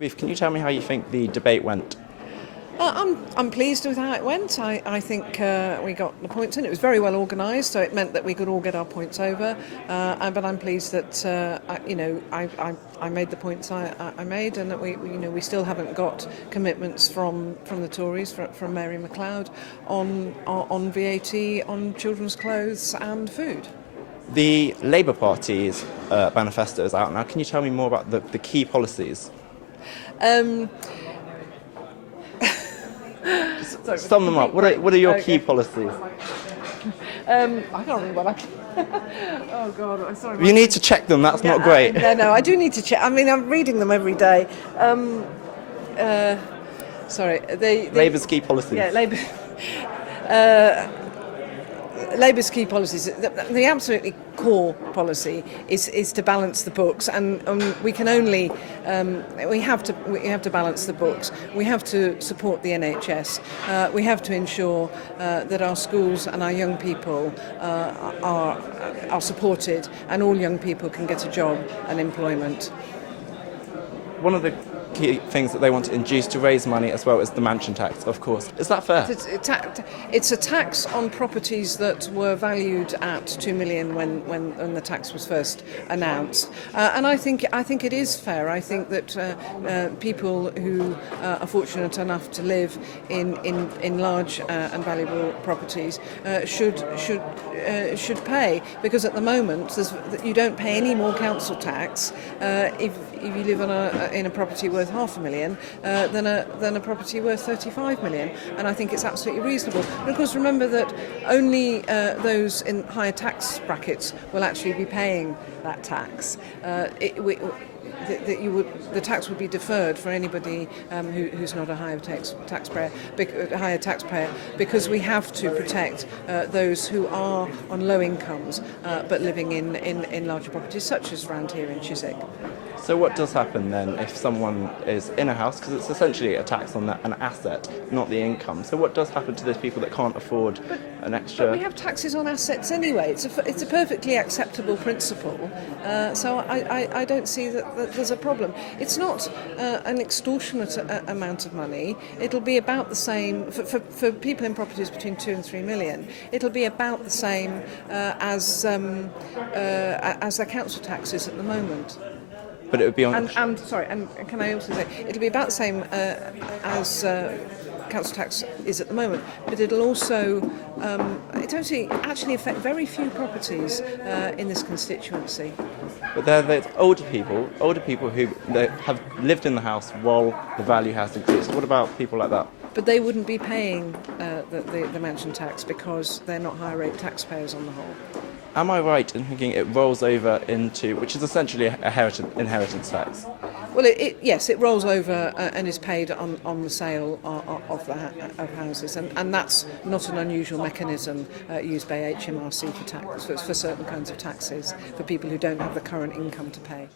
Ruth, can you tell me how you think the debate went? I'm pleased with how it went. I think we got the points in. It was very well organised, so it meant that we could all get our points over. But I'm pleased that I made the points I made, and that we still haven't got commitments from the Tories, from Mary McLeod, on VAT, on children's clothes and food. The Labour Party's manifesto is out now. Can you tell me more about the key policies? Sum them up. What are your key policies? I can't remember what Oh God, I'm sorry. You need to check them. That's not great. No, I do need to check. I mean, I'm reading them every day. Sorry, Labour's key policies. Yeah, Labour's key policies. The absolutely core policy is to balance the books, and we can only we have to balance the books. We have to support the NHS. We have to ensure that our schools and our young people are supported, and all young people can get a job and employment. One of the key things that they want to induce to raise money as well as the mansion tax, of course. Is that fair? It's a tax on properties that were valued at $2 million when the tax was first announced, and I think it is fair. I think that people who are fortunate enough to live in large and valuable properties should pay, because at the moment you don't pay any more council tax if you live in a property worth $500,000 than a property worth $35 million, and I think it's absolutely reasonable. And of course, remember that only those in higher tax brackets will actually be paying that tax. The tax would be deferred for anybody who's not a higher taxpayer, because we have to protect those who are on low incomes but living in larger properties, such as around here in Chiswick. So what does happen then if someone is in a house, because it's essentially a tax on an asset, not the income? So what does happen to those people that can't afford an extra? But we have taxes on assets anyway. It's a perfectly acceptable principle. So I don't see that there's a problem. It's not an extortionate amount of money. It'll be about the same for people in properties between 2 and 3 million. It'll be about the same as their council taxes at the moment. But it would be on. And can I also say it'll be about the same as council tax is at the moment, but it'll also actually affect very few properties in this constituency. But they're older people who have lived in the house while the value has increased. What about people like that? But they wouldn't be paying the mansion tax because they're not higher rate taxpayers on the whole. Am I right in thinking it rolls over into, which is essentially a inheritance tax? Well, yes, it rolls over and is paid on the sale of houses, and that's not an unusual mechanism used by HMRC for certain kinds of taxes for people who don't have the current income to pay.